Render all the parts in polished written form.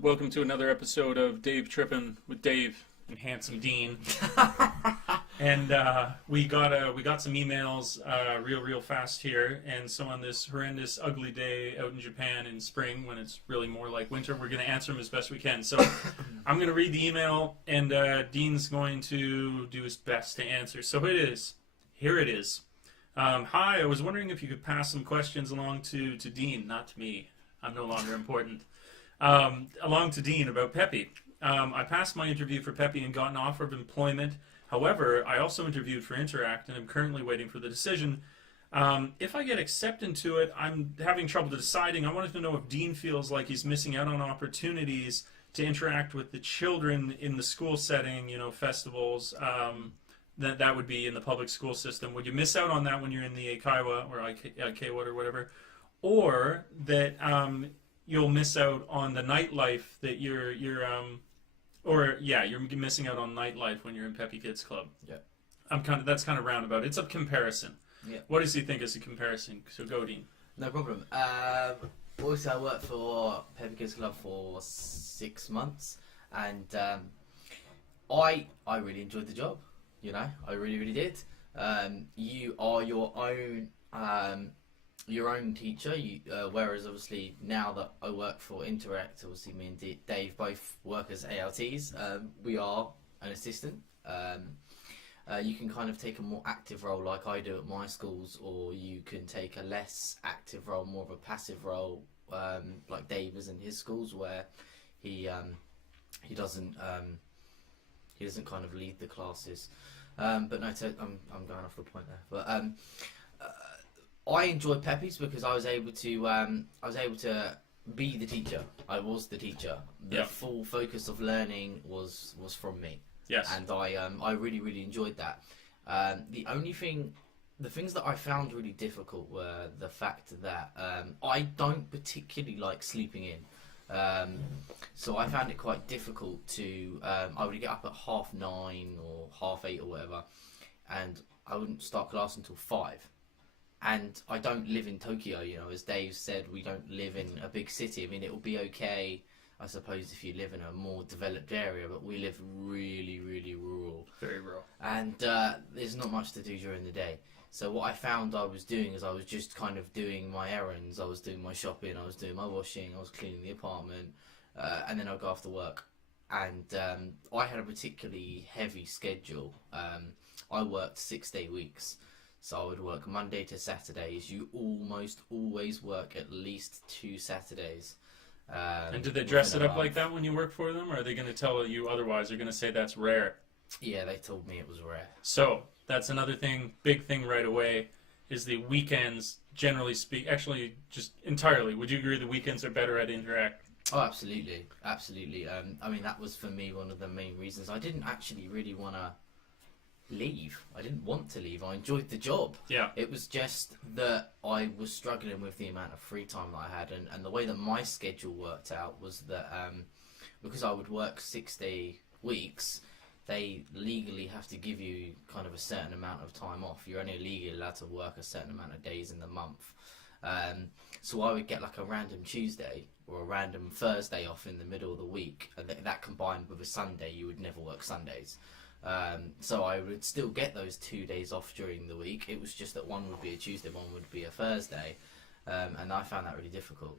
welcome to another episode of Dave Trippin' with Dave and Handsome Dean. And we got some emails real fast here. And so on this horrendous, ugly day out in Japan in spring, when it's really more like winter, we're going to answer them as best we can. So I'm going to read the email, and Dean's going to do his best to answer. So it is. Here it is. Hi, I was wondering if you could pass some questions along to Dean, not to me. I'm no longer important. Along to Dean about Peppy. I passed my interview for Peppy and got an offer of employment. However, I also interviewed for Interact and I'm currently waiting for the decision. If I get accepted into it, I'm having trouble deciding. I wanted to know if Dean feels like he's missing out on opportunities to interact with the children in the school setting, you know, festivals. That would be in the public school system. Would you miss out on that when you're in the Eikaiwa or Eikaiwa or whatever? Or that you'll miss out on the nightlife that you're missing out on nightlife when you're in Peppy Kids Club. Yeah. That's kind of roundabout. It's a comparison. Yeah. What does he think is a comparison? So go, Dean. No problem. Also, I worked for Peppy Kids Club for 6 months, and I really enjoyed the job. You know, I really did. You are your own teacher. Whereas obviously now that I work for Interact, obviously me and Dave both work as ALTs. We are an assistant. You can kind of take a more active role like I do at my schools, or you can take a less active role, more of a passive role, like Dave is in his schools, where he doesn't kind of lead the classes. But no, I'm going off the point there. But I enjoyed Peppy's because I was able to be the teacher. I was the teacher. The full focus of learning was from me. Yes. And I really enjoyed that. The things that I found really difficult were the fact that I don't particularly like sleeping in. So I found it quite difficult to. I would get up at 9:30 or 8:30 or whatever, and I wouldn't start class until 5. And I don't live in Tokyo, you know, as Dave said, we don't live in a big city. I mean, it will be okay, I suppose, if you live in a more developed area, but we live really rural. Very rural. And there's not much to do during the day. So what I found I was doing is I was just kind of doing my errands, I was doing my shopping, I was doing my washing, I was cleaning the apartment, and then I'd go after work. And I had a particularly heavy schedule. I worked 6-day weeks. So I would work Monday to Saturdays. You almost always work at least 2 Saturdays. And did they dress it up like that when you work for them, or are they going to tell you otherwise? They're going to say that's rare. Yeah, they told me it was rare. So that's another thing, big thing right away, is the weekends, generally speak, actually just entirely. Would you agree the weekends are better at Interact? Oh, absolutely. Absolutely. I mean, that was for me one of the main reasons. I didn't actually really want to leave. I didn't want to leave. I enjoyed the job. Yeah. It was just that I was struggling with the amount of free time that I had, and the way that my schedule worked out was that because I would work 6-day weeks, they legally have to give you kind of a certain amount of time off. You're only legally allowed to work a certain amount of days in the month. So I would get like a random Tuesday or a random Thursday off in the middle of the week, and that combined with a Sunday, you would never work Sundays. So I would still get those 2 days off during the week. It was just that one would be a Tuesday, one would be a Thursday, and I found that really difficult.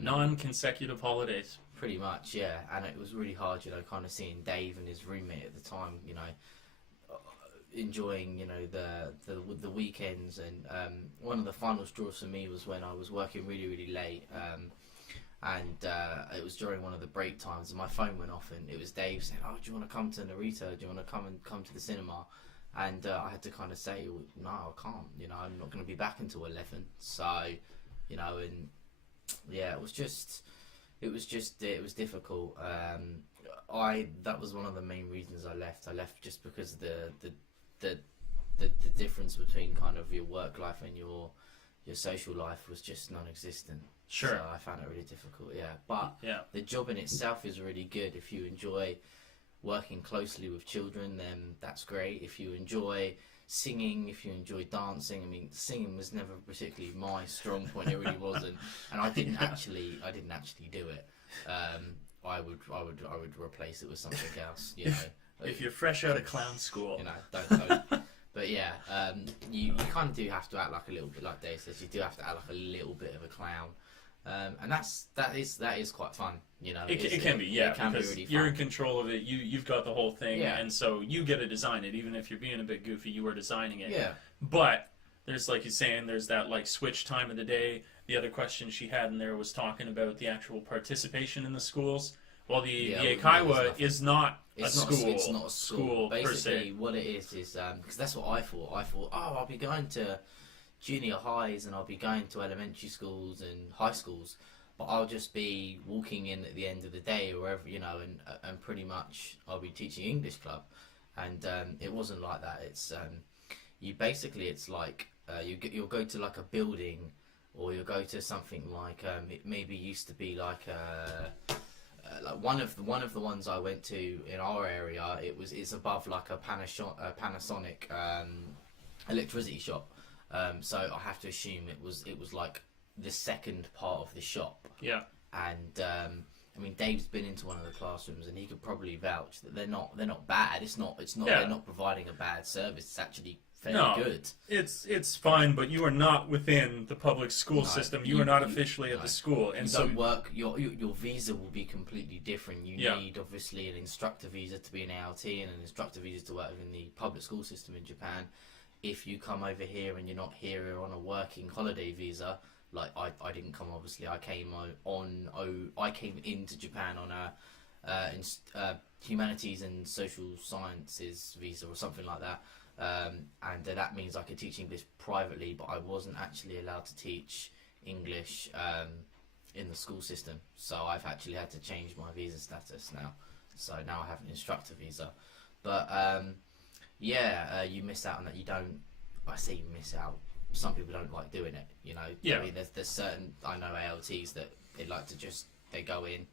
Non-consecutive holidays. Pretty much, yeah. And it was really hard, you know, kind of seeing Dave and his roommate at the time, you know, enjoying, you know, the weekends. And one of the final straws for me was when I was working really late. And it was during one of the break times, and my phone went off, and it was Dave saying, "Oh, do you want to come to Narita? Do you want to come to the cinema?" And I had to kind of say, "No, I can't. You know, I'm not going to be back until 11." So, you know, and yeah, it was difficult. That was one of the main reasons I left. I left just because the difference between kind of your work life and your social life was just non-existent. Sure. So I found it really difficult, yeah. But the job in itself is really good. If you enjoy working closely with children, then that's great. If you enjoy singing, if you enjoy dancing, I mean, singing was never particularly my strong point. It really wasn't, and I didn't actually do it. I would replace it with something else. You know, If you're fresh out of clown school, you know, don't. But yeah, you kind of do have to act like a little bit, like Dave says. You do have to act like a little bit of a clown, and that is quite fun. You know, it can be, yeah, it can because be really fun. you're in control of it. You've got the whole thing, Yeah. and so you get to design it. Even if you're being a bit goofy, you are designing it. Yeah. But there's, like he's saying, there's that like switch time of the day. The other question she had in there was talking about the actual participation in the schools. Well, the Eikaiwa is not a school. It's not a school. per se. Basically, what it is because that's what I thought. I thought, oh, I'll be going to junior highs and I'll be going to elementary schools and high schools, but I'll just be walking in at the end of the day or wherever, you know, and pretty much I'll be teaching English club, and it wasn't like that. It's it's like you'll go to like a building, or you'll go to something like it maybe used to be like one of the ones I went to in our area. It's above like a Panasonic electricity shop. So I have to assume it was like the second part of the shop. Yeah. And I mean, Dave's been into one of the classrooms, and he could probably vouch that they're not bad. It's not. Yeah. They're not providing a bad service. It's actually fairly good. It's fine, but you are not within the public school system. You are not officially at the school, and you so don't work. Your visa will be completely different. You need obviously an instructor visa to be an ALT and an instructor visa to work in the public school system in Japan. If you come over here and you're not here on a working holiday visa, like I didn't come, obviously. I came I came into Japan on a humanities and social sciences visa or something like that. And that means I could teach English privately, but I wasn't actually allowed to teach English in the school system. So I've actually had to change my visa status now. So now I have an instructor visa. But you miss out on that. You don't. I say you miss out. Some people don't like doing it. You know. Yeah. I mean, there's certain, I know ALTs that they like to they go in,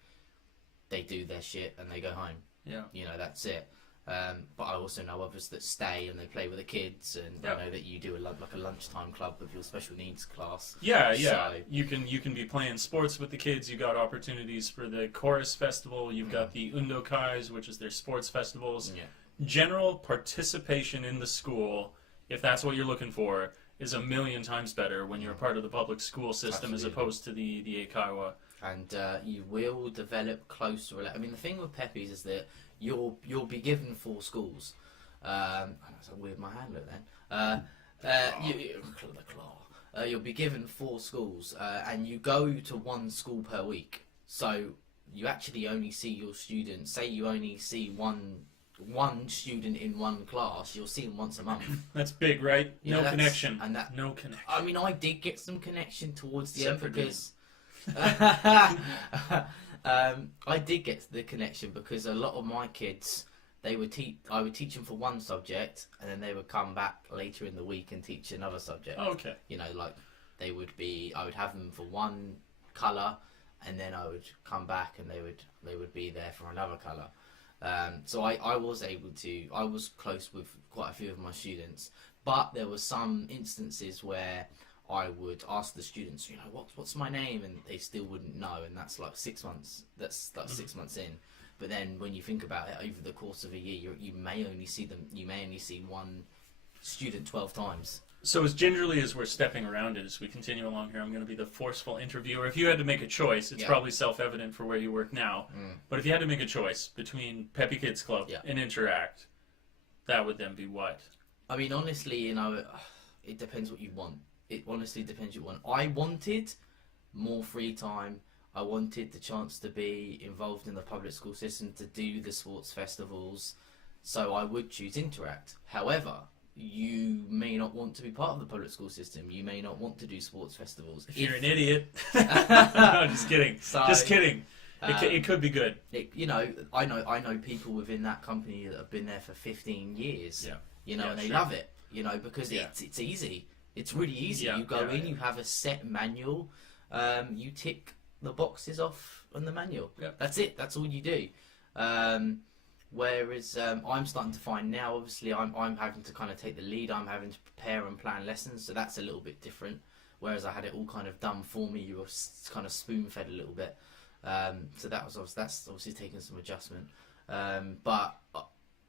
they do their shit, and they go home. Yeah. You know, that's it. But I also know others that stay and they play with the kids, and I know that you do like a lunchtime club with your special needs class. Yeah. So, you can be playing sports with the kids. You got opportunities for the chorus festival. You've got the Undokais, which is their sports festivals. Yeah. General participation in the school, if that's what you're looking for, is a million times better when you're a part of the public school system as opposed to the Eikaiwa. And you will develop closer. I mean, the thing with Peppies is that you'll be given 4 schools. That's a weird my hand look then. You'll be given 4 schools, and you go to 1 school per week. So you actually only see your students. Say you only see one student in 1 class. You'll see them once a month. That's big, right? You no know, connection. No connection. I mean, I did get some connection towards the Except end for because. I did get the connection because a lot of my kids, I would teach them for 1 subject, and then they would come back later in the week and teach another subject. Okay. You know, like I would have them for 1 colour, and then I would come back and they would be there for another colour. So I was close with quite a few of my students, but there were some instances where I would ask the students, you know, what's my name, and they still wouldn't know, and that's like 6 months. That's like 6 months in. But then when you think about it, over the course of a year, you may only see 1 student 12 times. So as gingerly as we're stepping around it, as we continue along here, I'm going to be the forceful interviewer. If you had to make a choice, it's probably self-evident for where you work now, but if you had to make a choice between Peppy Kids Club and Interact, that would then be what? I mean, honestly, you know, it depends what you want. It honestly depends what you want. I wanted more free time. I wanted the chance to be involved in the public school system, to do the sports festivals, so I would choose Interact. However, you may not want to be part of the public school system. You may not want to do sports festivals. If you're an idiot. No, just kidding. Just kidding. It could be good. You know, I know people within that company that have been there for 15 years. Yeah. You know, and they love it. You know, because it's easy. It's really easy. You go in, you have a set manual. You tick the boxes off on the manual. Yeah. That's it. That's all you do. Whereas I'm starting to find now, obviously, I'm having to kind of take the lead. I'm having to prepare and plan lessons, so that's a little bit different. Whereas I had it all kind of done for me. You were kind of spoon-fed a little bit. So that's obviously taken some adjustment. But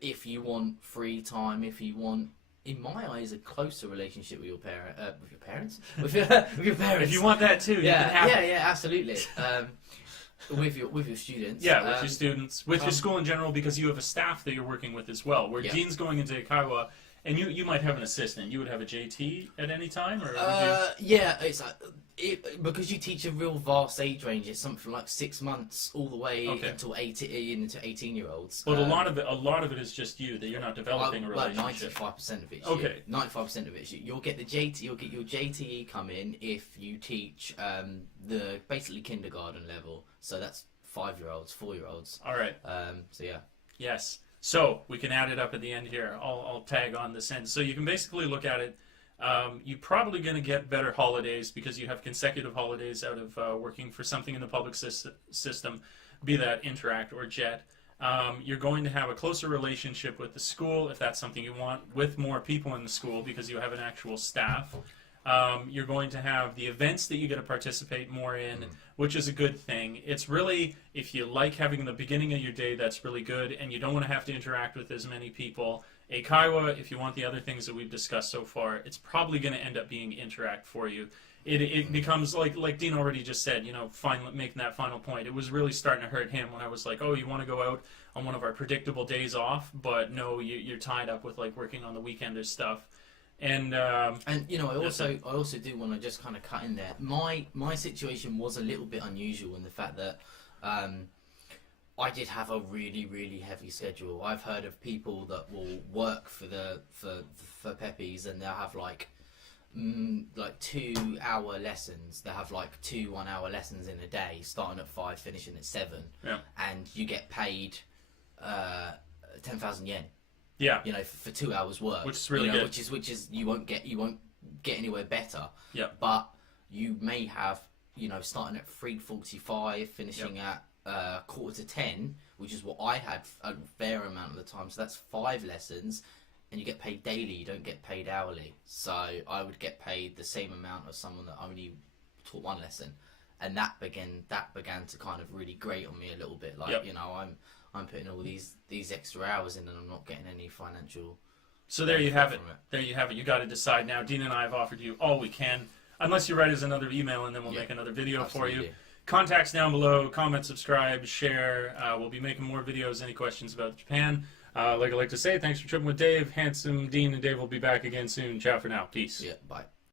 if you want free time, if you want, in my eyes, a closer relationship with your parents, with your parents. If you want that too, you can have it. Yeah, absolutely. With your students. Yeah, with your students, with your school in general, because you have a staff that you're working with as well. Where Dean's going into Eikaiwa, and you might have an assistant. You would have a JT at any time, or yeah, it's because you teach a real vast age range. It's something like 6 months all the way until 18-year-olds. But a lot of it is just you, that you're not developing a relationship. 95% of it's okay. you. 95% of it's you. You'll get your JTE come in if you teach the basically kindergarten level. So that's 5-year-olds, 4-year-olds. All right. So yeah. Yes. So we can add it up at the end here. I'll tag on this end. So you can basically look at it. You're probably going to get better holidays because you have consecutive holidays out of working for something in the public system, be that Interact or JET. You're going to have a closer relationship with the school, if that's something you want, with more people in the school because you have an actual staff. You're going to have the events that you get to participate more in, which is a good thing. It's really, if you like having the beginning of your day, that's really good, and you don't want to have to interact with as many people. Eikaiwa, if you want the other things that we've discussed so far, it's probably going to end up being Interact for you. It becomes, like Dean already just said, making that final point. It was really starting to hurt him when I was like, oh, you want to go out on one of our predictable days off, but no, you're tied up with working on the weekend or stuff. And I also do want to just kind of cut in there. My situation was a little bit unusual in the fact that I did have a really, really heavy schedule. I've heard of people that will work for Peppies and they'll have like 2-hour lessons. They have like 2 1-hour lessons in a day, starting at 5, finishing at 7. Yeah. And you get paid 10,000 yen. Yeah. For 2 hours work. Which is really good. Which is you won't get anywhere better. Yeah. But you may have, starting at 3:45, finishing at 9:45, which is what I had a fair amount of the time. So that's 5 lessons, and you get paid daily. You don't get paid hourly. So I would get paid the same amount as someone that only taught 1 lesson, and that began to kind of really grate on me a little bit. I'm putting all these extra hours in, and I'm not getting any financial. So there you have it. There you have it. You got to decide now. Dean and I have offered you all we can, unless you write us another email, and then we'll make another video for you. Contacts down below. Comment, subscribe, share. We'll be making more videos. Any questions about Japan? Like I like to say, thanks for tripping with Dave. Handsome Dean and Dave will be back again soon. Ciao for now. Peace. Yeah. Bye.